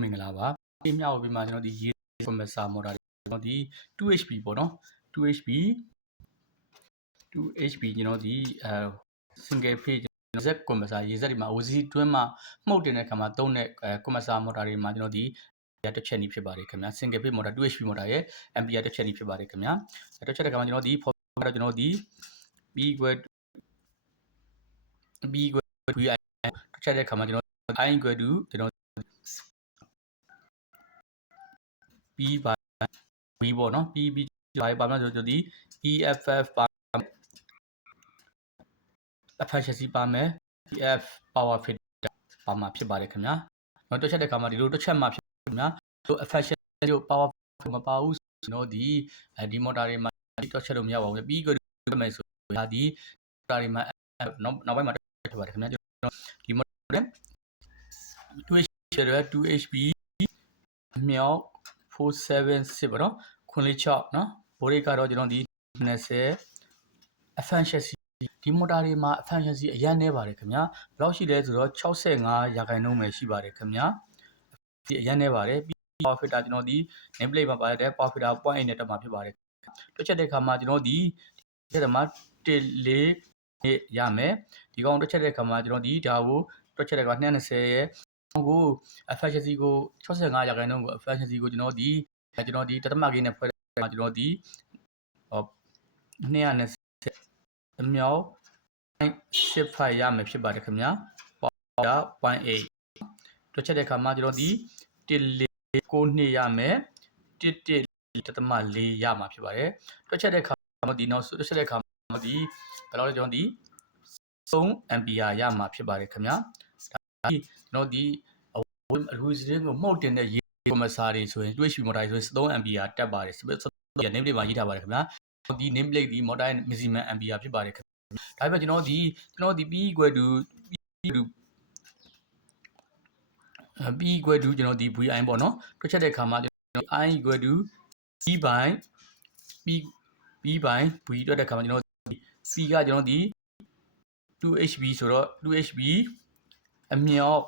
မင်္ဂလာပါဒီမြောက်ပြီးမှကျွန်တော်ဒီရေ compressor motor ကျွန်တော်ဒီ 2HP ပေါ့နော် 2HP ကျွန်တော်ဒီsingle phase Z compressor ရေစက်ဒီမှာ OZ တွင်းမှာမှုတ်တင်တဲ့ခါမှာသုံးတဲ့compressor motor တွေမှာကျွန်တော်ဒီတစ်ချက်နီးဖြစ်ပါတယ်ခင်ဗျာ single phase motor 2HP motor ရဲ့ ampere တစ်ချက်နီးဖြစ်ပါတယ်ခင်ဗျာတစ်ချက်တဲ့ခါမှာကျွန်တော်ဒီ formula ကျွန်တော်ဒီ B equal VI တစ်ချက်တဲ့ခါမှာကျွန်တော် I equal to ကျွန်တော်P by V ပေါ့နော် P ပါမှာဆိုတော့ဒီ EFF ပါ efficiency ပါမယ် EF power fit ပါမှာဖြစ်ပါတယ်ခင်ဗျာနောက်တစ်ချက်တဲ့ခါမှာဒီလိုတစ်ချက်မှာဖြစ်ခင်ဗျာဒီ efficiency ကို power fit မပါဘူးကျွန်တော်ဒီ motor တွေမှာတစ်ချက်လို့မရပါဘူးပြီးကြည့်မယ်ဆိုဒါဒီ motor တွေမှာနောက်ပိုင်းမှာဖြစ်ပါတယ်ခင်ဗျာကျွန်တော်ဒီ motor 2HP မြောက်476ပေါ့နော်96နော်ဘိုးရိတ်ကတော့ကျွန်တော်ဒီ20 efficiency ဒီ motor တွေမှာ efficiency အရင်နေပါတယ်ခင်ဗျာဘယ်လောက်ရှိလဲဆိုတော့65%ပဲရှိပါတယ်ခင်ဗျာဒီအရင်နေပါတယ်ပြီး power factor ကျွန်တော်ဒီ name plate မှာပါတဲ့ power factor 0.8 နဲ့တက်မှာဖြစ်ပါတယ်တွက်ချက်တဲ့အခါမှာကျွန်တော်ဒီဒီမှာ14ရမယ်ဒီကောင်တွက်ချက်တဲ့အခါမှာကျွန်တော်ဒီဒါကိုတွက်ချက်တဲ့အခါ220ရဲ့ကို efficiency ကို65%ကို efficiency ကိုကျွန်တော်ဒီတတမကိန်းနဲ့ဖွဲ့တဲ့မှာကျွန်တော်ဒီ220အမြောက်0.85ရမယ်ဖြစ်ပါတယ်ခင်ဗျာ power 0.8တွက်ချက်တဲ့အခါမှာကျွန်တော်ဒီ1492ရမယ်1.4ရမှာဖြစ်ပါတယ်တွက်ချက်တဲ့အခါမှာဒီနောက်တွက်ချက်တဲ့အခါမှာဒီဘယ်လောက်လဲကျွန်တော်ဒီ3 ampere ရမှာဖြစ်ပါတယ်ခင်ဗျာဒါကျွန်တော်ဒီလူစင်းကိုမှုတ်တင်တဲ့ရေcompressor တွေဆိုရင် 2HP motor တွေဆိုရင်13 ampere တက်ပါတယ်13 name plate မှာရေးထားပါတယ်ခင်ဗျာဒီ name plate ဒီ motor ရဲ့ maximum ampere ဖြစ်ပါတယ်ခင်ဗျာဒါပေမဲ့ကျွန်တော်ဒီ P equal to ကျွန်တော်ဒီ VI ပေါ့နော်တွက်ချက်တဲ့အခါမှာကျွန်တော် I equal to P by V တွက်တဲ့အခါမှာကျွန်တော် C ကကျွန်တော်ဒီ 2HB ဆိုတော့ 2HB အမြောက်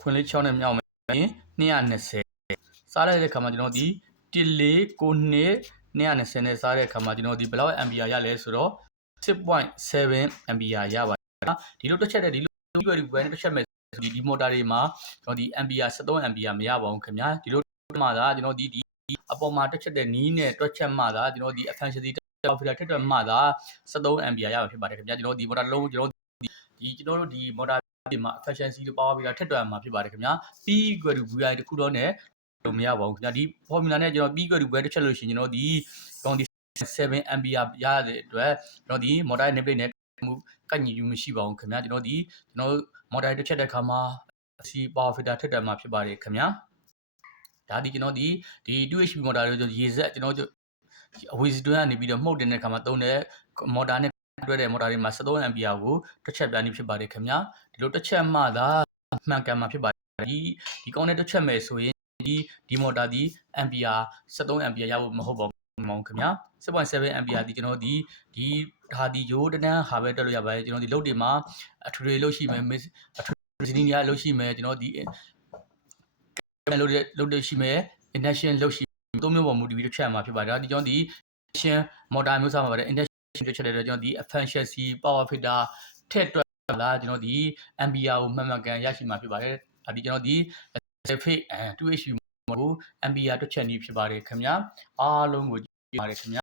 6နဲ့မြောက်မယ်220စားလိုက်တဲ့အခါမှာကျွန်တော်ဒီ1492နဲ့စားတဲ့အခါမှာကျွန်တော်ဒီဘယ်လောက် ampere ရလဲဆိုတော့ 6.7 ampere ရပါတယ်ဒီလိုတစ်ချက်တဲ့ဒီလိုတစ်ချက်မဲ့ဒီ motor တွေမှာကျွန်တော်ဒီ ampere 13 ampere မရပါဘူးခင်ဗျာဒီလိုမှသာကျွန်တော်ဒီအပေါ်မှာတစ်ချက်တဲ့နီးနဲ့တွက်ချက်မှသာကျွန်တော်ဒီ efficiency တက်ဖီတာထက်တွက်မှသာ13 ampere ရမှာဖြစ်ပါတယ်ခင်ဗျာကျွန်တော်ဒီ motor လုံးကျွန်တော်တို့ဒီ motor ဒီမှာ efficiency လို့ power factor ထက်တွက်မှာဖြစ်ပါတယ်ခင်ဗျာ P equal to VI တခုတော့နဲ့လို့မရပါဘူးခင်ဗျာဒီ formula နဲ့ကျွန်တော် P equal to VI တစ်ချက်လို့ရှိရင်ကျွန်တော်ဒီ7 ampere ရတဲ့အတွက်ကျွန်တော်ဒီ motor နဲ့ plate နဲ့မှုကန့်ညီယူမရှိပါဘူးခင်ဗျာကျွန်တော် motor တစ်ချက်တဲ့ခါမှာ power factor ထက်တွက်မှာဖြစ်ပါတယ်ခင်ဗျာဒါဒီကျွန်တော်ဒီ 2HP motor တွေရေစက်ကျွန်တော်အဝေးစီတွင်းကနေပြီးတော့မှုတ်တင်တဲ့ခါမှာသုံးတဲ့ motor နဲ့တွဲတဲ့ motor တွေမှာ13 ampere ကိုတစ်ချက်ပြားနေဖြစ်ပါတယ်ခင်ဗျာဒီလိုတစ်ချက်မှသာမှန်ကန်မှာဖြစ်ပါတယ်ဒီကောင်းတဲ့တစ်ချက်မဲ့ဆိုရင်ဒီ motor ဒီ ampere 13 ampere ရဖို့မဟုတ်ပါဘူးခင်ဗျာ 6.7 ampere ဒီကျွန်တော်ဒီဒါဒီရိုးတန်းဟာပဲတက်လို့ရပါတယ်ကျွန်တော်ဒီလုတ်တွေမှာအထွေလုတ်ရှိမယ်အထွေစီနီယာလုတ်ရှိမယ်ကျွန်တော်ဒီလုတ်ရှိမယ် induction လုတ်ရှိသုံးမျိုးပေါ်မူတည်ပြီးတစ်ချက်မှာဖြစ်ပါတယ်ဒါဒီကျွန်တော်ဒီ induction motor မျိုးစားမှာပါတယ် induction တစ်ချက်တဲ့ကျွန်တော်ဒီ efficiency power factor ထက်တွက်လာကျွန်တော်ဒီ ampere ကိုမှန်မှန်ကန်ရရှိမှာဖြစ်ပါတယ်ဒါဒီကျွန်တော်ဒီ phase 2HP ကို ampere တစ်ချက်နည်းဖြစ်ပါတယ်ခင်ဗျာအားလုံးကိုကြည့်ပါတယ်ခင်ဗျာ